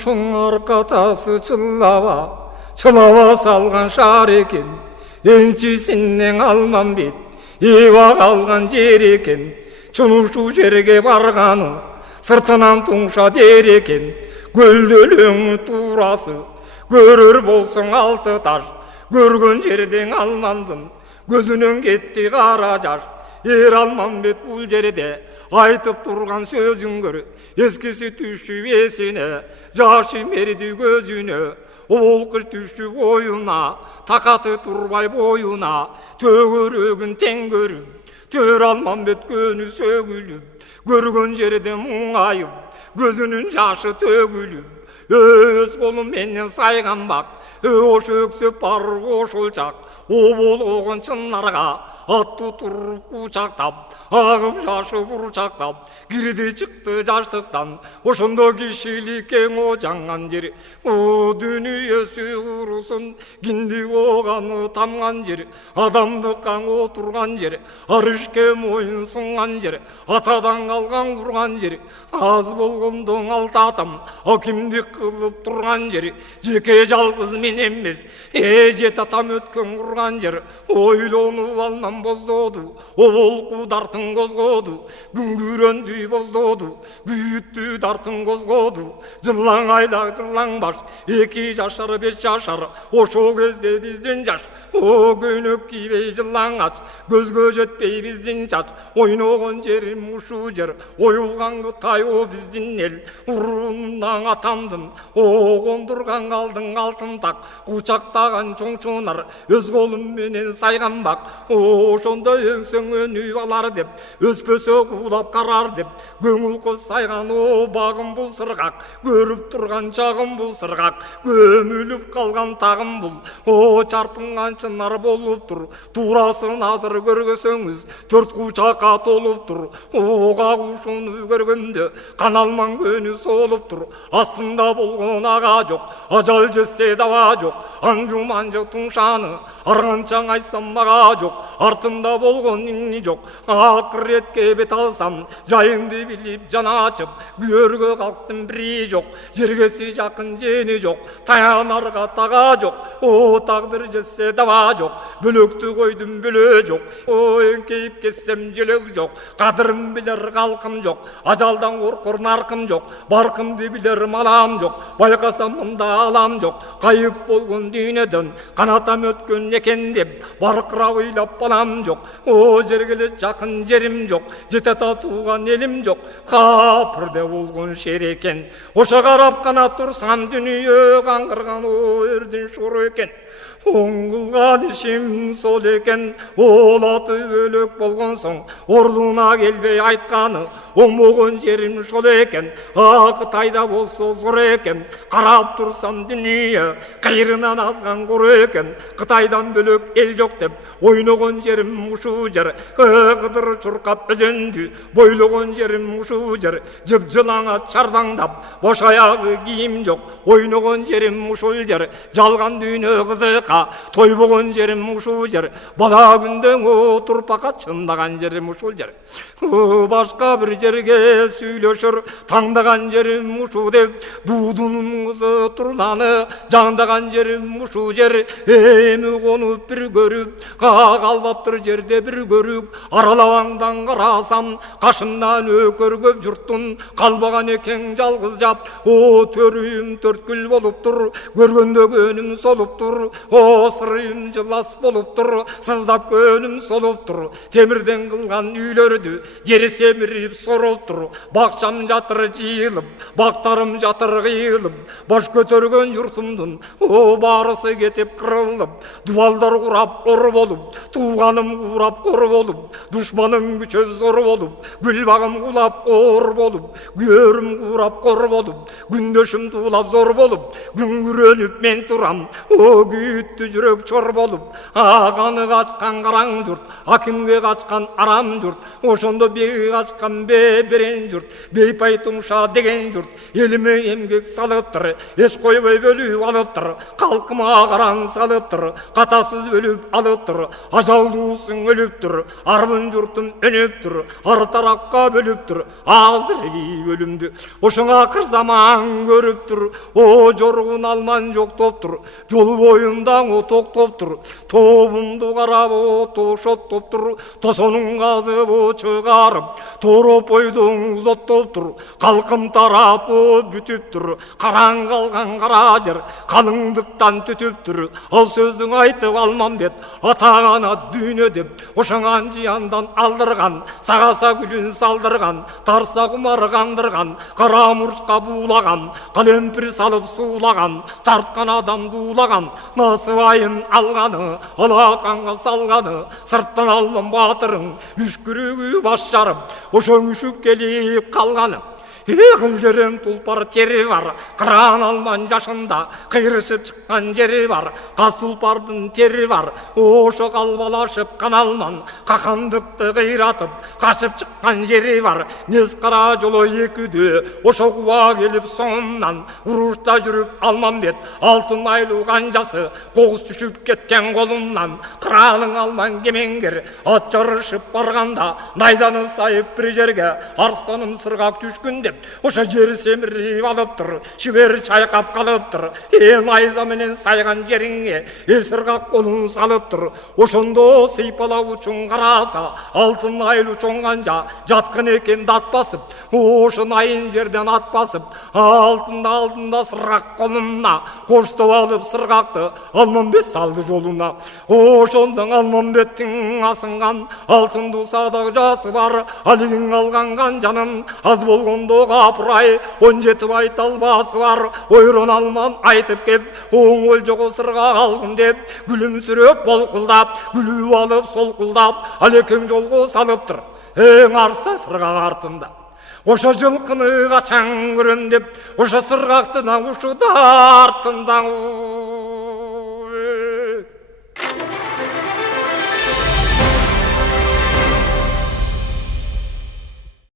шоңарқа тасы жылава салған шар екен. Еншісінен алман бет ева қалған жер екен. Шұнушу жерге барғаны сыртынан тұңша дер екен. Көлделеңі турасы көрір болсын алты таш. Көрген жерден алмандың көзінен кетті қара жаш. Алманбет бұл жерде айтып тұрған сөзін көр. Ескісі түші есіне, жашы мерді көзіне. Ол қыз түші ойына, тақаты тұрбай бойына. Төгірігін тең көріп, төр Алманбет көні сөгіліп. Көрген жерде мұңайып, көзінің жашы төгіліп. Өз қолым менен сайған бақ, ош өксіп бар ошылчақ. Обол оғын шынларға атты тұрып құшақтап, ағып жашы бұршақтап. Кірді шықты жаштықтан, ошында кишілік кең жаңған жер. О дүниесі ұрысын, кінді оғаны тамған жер. Адамдыққан отырған жер, арышке мойын сұнған жер. Атадан қалған құрған жер, аз болғандың алтатым, акимдік қылып тұрған жер. Жеке жалғыз мен емес, жет атам өткен құрған жер. Ойлону алнан боздоду, оболку дартын қозғоду. Күнгүрөнді боздоду, күйітті дартын қозғоду. Жылаң айлақ жылаң баш, 2 жашар 5 жашар, ошо кезде біздің жаш. О көнөк кийбей жылаң ач, көзгө жетпей біздің чач. Ойногон жерім ушу жер, ойылған Қытай о біздің ел. Урундан атамдын, о кондурган қалдың алтын так. Кучактаган чоңчунар, өз қолым менен сайған бақ. Ошонда өңсөң өнүп алар деп, өспөсө куулап карар деп. Көңіл қос сайған о бағым бұл сырғақ, көріп тұрған шағым бұл сырғақ. Көміліп қалған тағым бұл, о чарпынған шынар болып тұр. Турасын азыр көргөсөңүз, 4 кучакка толып тұр. Оға кушуну көргөндө, каналман көнү солып тұр. Астында болгон ага жоқ, ажал жетсе дава жоқ. Анжуман жоқ тұңшаны, арғанчаң айтсам мага жоқ. Артында болгон инни жоқ, акыретке бет алсам. Жайымды билип жана ачып, күйөргө калктым бири жоқ. Жергеси жакын жени жоқ, таянарга тага жоқ. О тагдыр жетсе дава жоқ, бөлөктү койдум бөлө жоқ. О эңкейип кетсем жөлөк жоқ, кадырым билер калкым жоқ. Ажалдан коркор наркым жоқ, баркымды билер малам жоқ. Байкасам мында алам жоқ, кайып болгон дүйнөдөн канатам өткөн экен деп баркырап ыйлап балам жоқ. О жергеле жакын жерим жоқ, жете татууган элим жоқ. Капырде болгон шер экен, ошо карап гана турсам дүнүйө каңгырган о өрдүн шору экен. Оң кылган ишим сол экен, ол аты бөлөк болгон соң ордуна келбей айтканы. Оңмогон жерим шол экен, Кытайда болсо зор экен. Карап турсам дүнүйө кайрынан азган кор экен. Кытайдан бөлөк эл жок деп ойногон жерим ушу жер. Кыдыр чуркап өзөндү бойлогон жерим ушу жер. Жып-жылаңа чардаңдап бош аягы кийим жок, ойногон жерим ушул жер. Жалган дүйнө кызык, тойбогон жерим ушул жер. Бала күндөн о турпакка чындаган жерим ушул жер. Башка бир жерге сүйлөшөр таңдаган жерим ушул деп, дуудунун кызы турланы жандаган жерим ушул жер. Эми конуп бир көрүп, калбаптыр жерде бир көрүк. Аралабаңдан карасам, кашымдан өкөр көп журттун калбаган экен жалгыз жап. О төрүм төрткүл болуп тур, көргөндө көнүм солуп тур. О сырым жылас болуп тур, сыздап көнүм солуп тур. Темирден кылган үйлөрдү жери семирип соруп тур. Бакчам жатыр жыйылып, бактарым жатыр кыйылып. Баш көтөргөн журтумдун о баарысы кетип кырылып. Дубалдар курап ор болуп, тууганым курап кор болуп. Душманым күчөп зор болуп, гүл багым кулап ор болуп. Күйөрүм курап кор болуп, күндөшүм туулап зор болуп. Күңгүрөнүп мен турам, о күйүт үйүктү жүрөк чор болуп, аганы качкан караң журт, акимге качкан арам журт, ошондо беги качкан берен журт, бейпай тумша деген журт, элиме эмгек салыптыр, эч койбой бөлүп алыптыр, калкыма караң салыптыр, катасыз өлүп алыптыр, ажалдуусуң өлүптүр, арбын журтум өнүптүр, ар тарапка бөлүптүр, азыр өлүмдү, ошоң акыр заман көрүптүр, о жоргун алман жоктоптур, жол боюнда о токтоптур, тобумду карап о тошоттоптур, тосонун казып о чыгарып, тороп ойдоң узоттоптур, калкым тарап о бүтүптүр, караң калган кара жер калыңдыктан түтүптүр, ал сөздүң айтып Алмамбет атагана дүйнө деп, ошоңан жияндан алдырган, сагаса күлүн салдырган, тарса кумар кандырган, кара мурчка буулаган, калемпир салып суулаган, тарткан адам дуулаган, насыбайын алганы, алаканга салганы, сырттан Алман баатырың үшкүрүгү баш жарып, ошоң үшүп келип калганы. Кылжерем тулпар тери бар, кыран алман жашында кыйрышып чыккан жери бар, каз тулпардын тери бар, ошо калбалашып каналман какандыкты кыйратып качып чыккан жери бар. Нес кара жоло экүдө ошо куба келип соңунан урушта жүрүп Алмамбет алтын айлуу канжасы когус түшүп кеткен колунан, кыраның алман кемеңгер ат жарышып барганда найданы сайып бир жерге арстаным сыргак түшкүн деп, ошо жер семирип алыптыр, шибер чайкап калыптыр, найза менен сайган жериңе сыргак колун салыптыр, ошондо сыйпалап учун караса алтын айлуу чоң канжа жаткан экен дат басып, ошо айын жерден ат басып, алдында сыргак колуна коштоп алып сыргакты Алмамбет салды жолуна. Ошондон Алмамбеттин асынган алтындуу садак жасы бар, алигин алган канжанын аз болгондо капырай 17 байталбасы бар. Ойрон Алман айтып кеп, оң өлжого сырга калдым деп, күлүмсүрөп болкулдап, күлүп алып солкулдап, алекең жолго салыптыр, эң арса сыргак артында. Ошо жылкыны качан көрөм деп, ошо сыргактын ушуда артында.